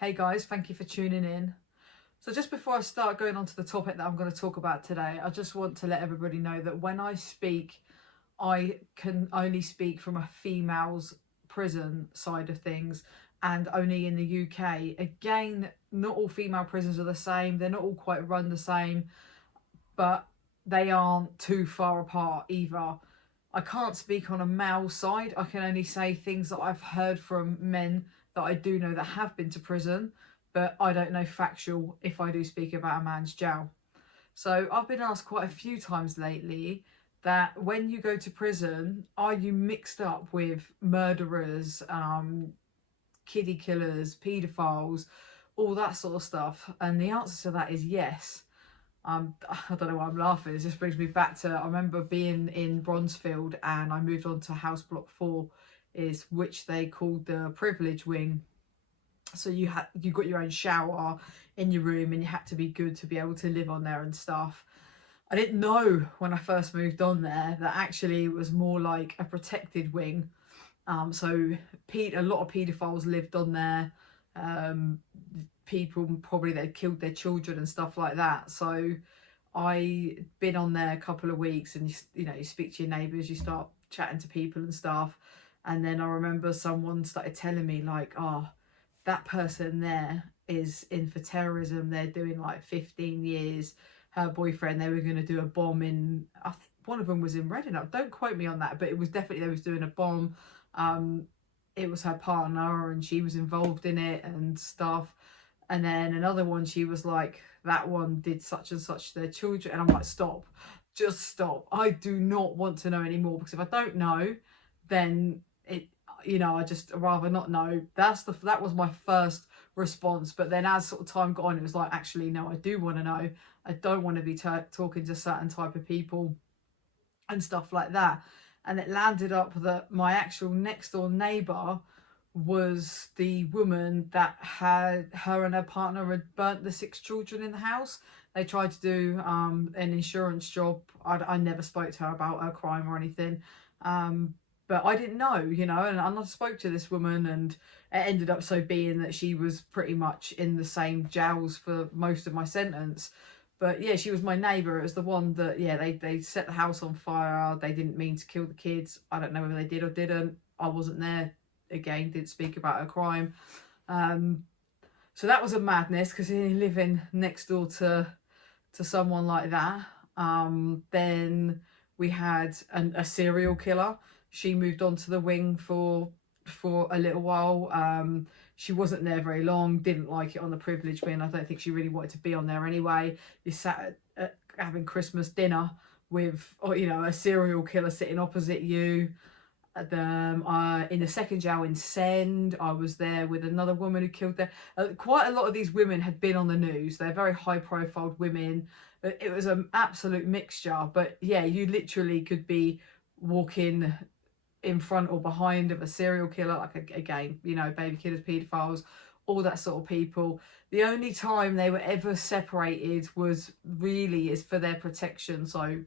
Hey guys, thank you for tuning in. So just before I start going on to the topic that I'm going to talk about today, I just want to let everybody know that when I speak, I can only speak from a female's prison side of things, and only in the UK. Again, not all female prisons are the same. They're not all quite run the same, but they aren't too far apart either. I can't speak on a male side. I can only say things that I've heard from men that I do know that have been to prison, but I don't know factual if I do speak about a man's jail. So I've been asked quite a few times lately that when you go to prison, are you mixed up with murderers, kiddie killers, paedophiles, all that sort of stuff? And the answer to that is yes. I don't know why I'm laughing. It just brings me back to, I remember being in Bronzefield and I moved on to house block 4, is which they called the privilege wing. So you got your own shower in your room and you had to be good to be able to live on there and stuff. I didn't know when I first moved on there that actually it was more like a protected wing. So a lot of paedophiles lived on there. People probably that killed their children and stuff like that. So I been on there a couple of weeks, and you speak to your neighbours, you start chatting to people and stuff. And then I remember someone started telling me like, oh, that person there is in for terrorism. They're doing like 15 years. Her boyfriend, they were going to do a bomb in, one of them was in Reading. Don't quote me on that, but it was definitely, they was doing a bomb. It was her partner and she was involved in it and stuff. And then another one, she was like, that one did such and such to their children. And I'm like, stop, just stop. I do not want to know anymore, because if I don't know, then I just rather not know. That was my first response. But then as sort of time got on, it was like, actually, no, I do want to know. I don't want to be talking to certain type of people and stuff like that. And it landed up that my actual next door neighbour was the woman that had her and her partner had burnt the 6 children in the house. They tried to do an insurance job. I never spoke to her about her crime or anything, but I didn't know, and I spoke to this woman, and it ended up so being that she was pretty much in the same jails for most of my sentence. But yeah, she was my neighbour. It was the one that, yeah, they set the house on fire. They didn't mean to kill the kids. I don't know whether they did or didn't. I wasn't there. Again, didn't speak about her crime. So that was a madness, because living next door to someone like that. Then we had a serial killer. She moved on to the wing for a little while. She wasn't there very long, didn't like it on the privilege wing. I don't think she really wanted to be on there anyway. You sat at having Christmas dinner with, a serial killer sitting opposite you. In the second jail in Send, I was there with another woman who killed their. Quite a lot of these women had been on the news. They're very high-profile women. It was an absolute mixture. But yeah, you literally could be walking in front or behind of a serial killer, like again, baby killers, paedophiles, all that sort of people. The only time they were ever separated was really is for their protection. So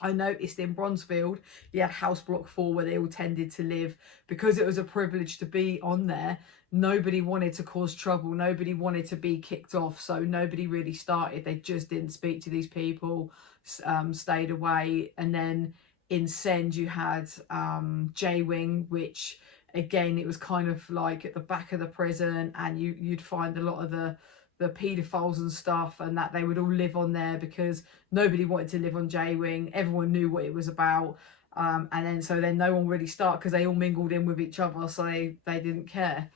I noticed in Bronzefield, you had house block 4 where they all tended to live, because it was a privilege to be on there. Nobody wanted to cause trouble. Nobody wanted to be kicked off. So nobody really started. They just didn't speak to these people, stayed away. And then in Send, you had J-Wing, which again, it was kind of like at the back of the prison, and you'd find a lot of the paedophiles and stuff, and that they would all live on there because nobody wanted to live on J-Wing. Everyone knew what it was about. And then no one really started, because they all mingled in with each other, so they didn't care.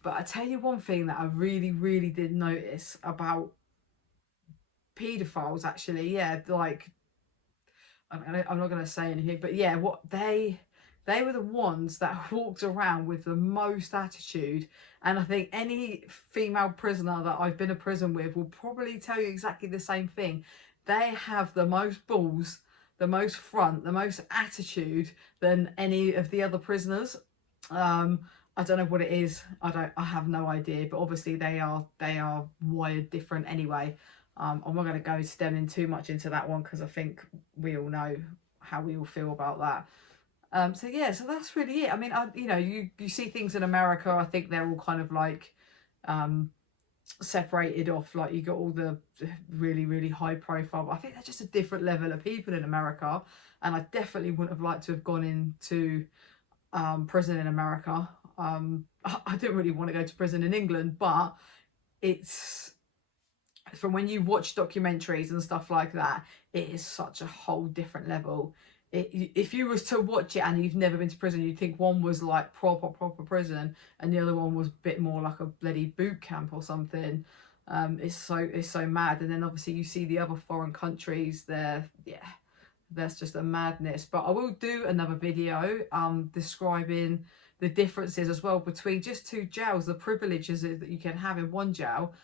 But I tell you one thing that I really, really did notice about paedophiles, actually, yeah, like, I'm not going to say anything, but yeah, what they were the ones that walked around with the most attitude. And I think any female prisoner that I've been in prison with will probably tell you exactly the same thing. They have the most balls, the most front, the most attitude than any of the other prisoners. I don't know what it is. I have no idea, but obviously they are wired different anyway. I'm not going to go stemming too much into that one, because I think we all know how we all feel about that. So that's really it. I mean, you see things in America, I think they're all kind of like separated off. Like you got all the really, really high profile, but I think they're just a different level of people in America, and I definitely wouldn't have liked to have gone into prison in America. I didn't really want to go to prison in England, but it's, from when you watch documentaries and stuff like that, it is such a whole different level. If you was to watch it and you've never been to prison, you'd think one was like proper prison, and the other one was a bit more like a bloody boot camp or something. It's so mad. And then obviously you see the other foreign countries there. Yeah, that's just a madness. But I will do another video describing the differences as well between just two jails, the privileges that you can have in one jail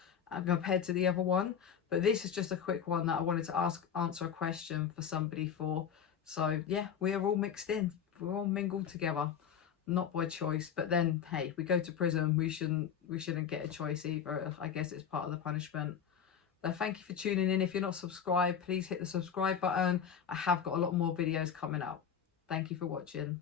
compared to the other one. But this is just a quick one that I wanted to answer a question for somebody for. So yeah, we are all mixed in, we're all mingled together, not by choice. But then hey, we go to prison, we shouldn't get a choice either. I guess it's part of the punishment. So thank you for tuning in. If you're not subscribed, please hit the subscribe button. I have got a lot more videos coming up. Thank you for watching.